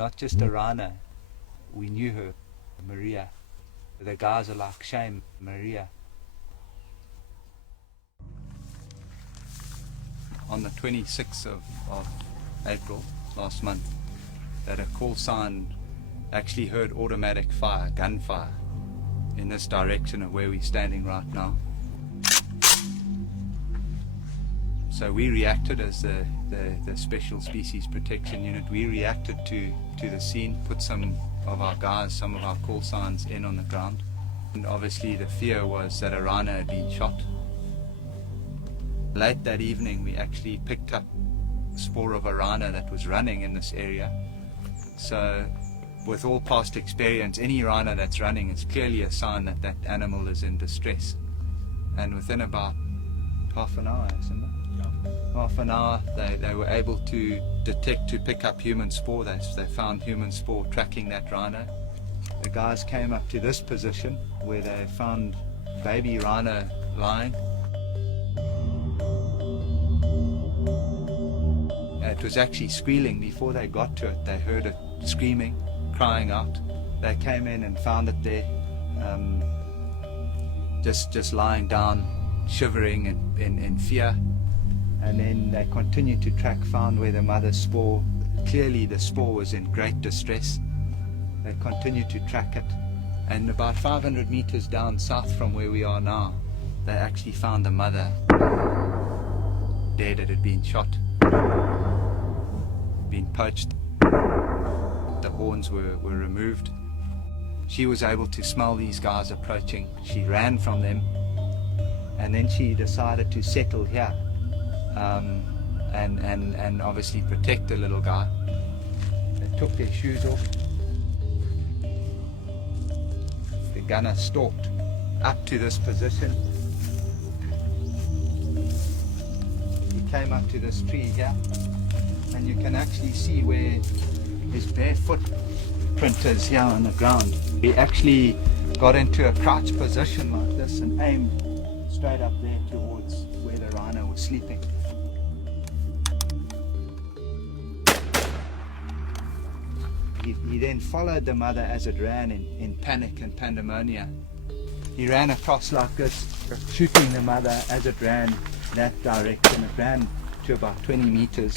not just a rhino. We knew her, Maria. The guys are like, shame, Maria. On the 26th of April last month, that a call sign actually heard automatic fire, gunfire, in this direction of where we're standing right now. So we reacted as the Special Species Protection Unit. We reacted to the scene, put some of our guys, some of our call signs in on the ground. And obviously the fear was that a rhino had been shot. Late that evening we actually picked up a spoor of a rhino that was running in this area. So with all past experience, any rhino that's running is clearly a sign that that animal is in distress. And within about half an hour, isn't it? Half an hour, they were able to pick up human spoor. They found human spoor tracking that rhino. The guys came up to this position where they found baby rhino lying. It was actually squealing. Before they got to it, they heard it screaming, crying out. They came in and found it there, just lying down, shivering in fear. And then they continued to track, found where the mother's spoor, clearly the spoor was in great distress. They continued to track it, and about 500 meters down south from where we are now, they actually found the mother dead. It had been shot, been poached. The horns were removed. She was able to smell these guys approaching. She ran from them, and then she decided to settle here. And obviously protect the little guy. They took their shoes off. The gunner stalked up to this position. He came up to this tree here, and you can actually see where his bare footprint is here on the ground. He actually got into a crouch position like this and aimed straight up there towards where the rhino was sleeping. He then followed the mother as it ran in panic and pandemonium. He ran across like this, shooting the mother as it ran that direction. It ran to about 20 meters,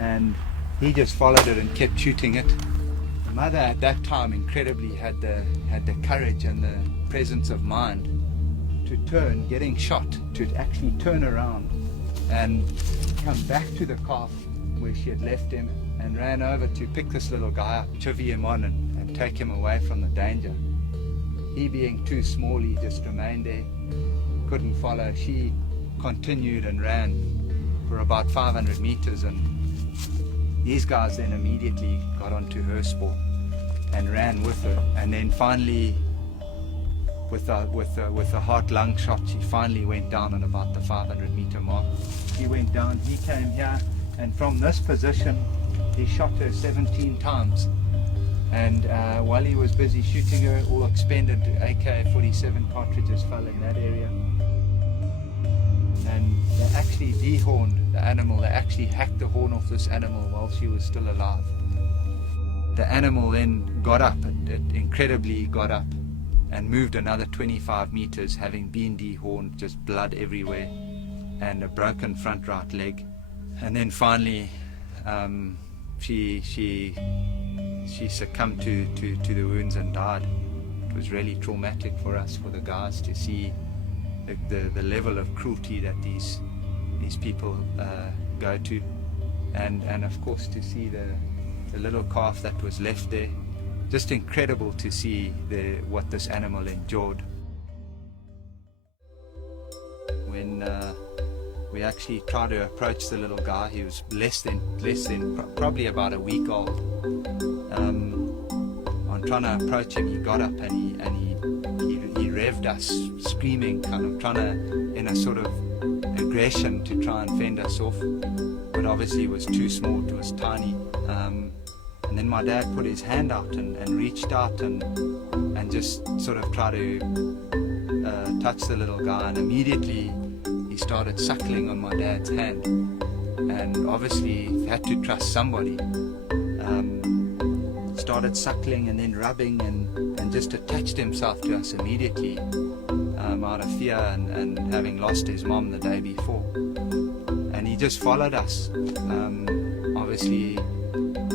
and he just followed it and kept shooting it. The mother at that time incredibly had the courage and the presence of mind to turn, getting shot, to actually turn around and come back to the calf where she had left him, and ran over to pick this little guy up, chivvy him on and take him away from the danger. He being too small, he just remained there, couldn't follow. She continued and ran for about 500 meters, and these guys then immediately got onto her spoor and ran with her. And then finally, with a heart-lung shot, she finally went down at about the 500-meter mark. He went down, he came here, and from this position, he shot her 17 times. And while he was busy shooting her, all expended AK-47 cartridges fell in that area. And they actually dehorned the animal. They actually hacked the horn off this animal while she was still alive. The animal then got up, it incredibly got up, and moved another 25 meters, having been dehorned, just blood everywhere, and a broken front right leg. And then finally, she succumbed to the wounds and died. It was really traumatic for us, for the guys, to see the level of cruelty that these people go to, and of course to see the little calf that was left there. Just incredible to see what this animal endured. When we actually tried to approach the little guy, he was less than probably about a week old. On trying to approach him, he got up and he revved us, screaming, kind of trying to, in a sort of aggression, to try and fend us off. But obviously it was too small, it was tiny. And then my dad put his hand out and reached out and just sort of tried to touch the little guy, and immediately he started suckling on my dad's hand, and obviously had to trust somebody. started suckling and then rubbing and just attached himself to us immediately, out of fear and having lost his mom the day before. And he just followed us, obviously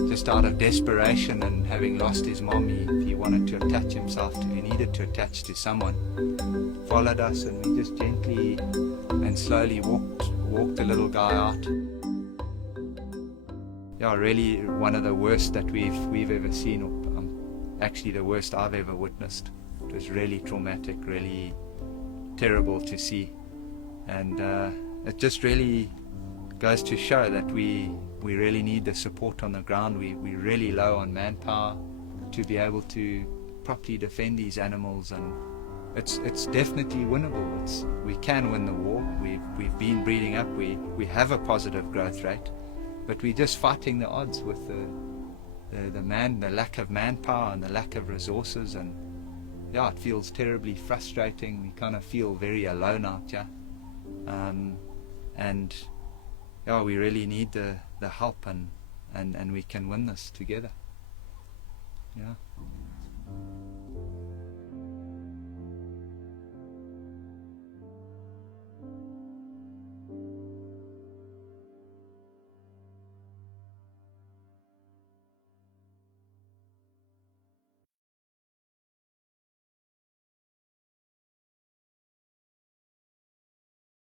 just out of desperation, and having lost his mom, he wanted to attach himself to, he needed to attach to someone. Followed us, and we just gently and slowly walked the little guy out. Yeah, really one of the worst that we've ever seen, or actually the worst I've ever witnessed. It was really traumatic, really terrible to see, and it just really goes to show that we really need the support on the ground. We're really low on manpower to be able to properly defend these animals, and it's definitely winnable. We can win the war. We've been breeding up. We have a positive growth rate, but we're just fighting the odds with the lack of manpower and the lack of resources. And yeah, it feels terribly frustrating. We kind of feel very alone out here, and yeah, we really need the help, and we can win this together. Yeah.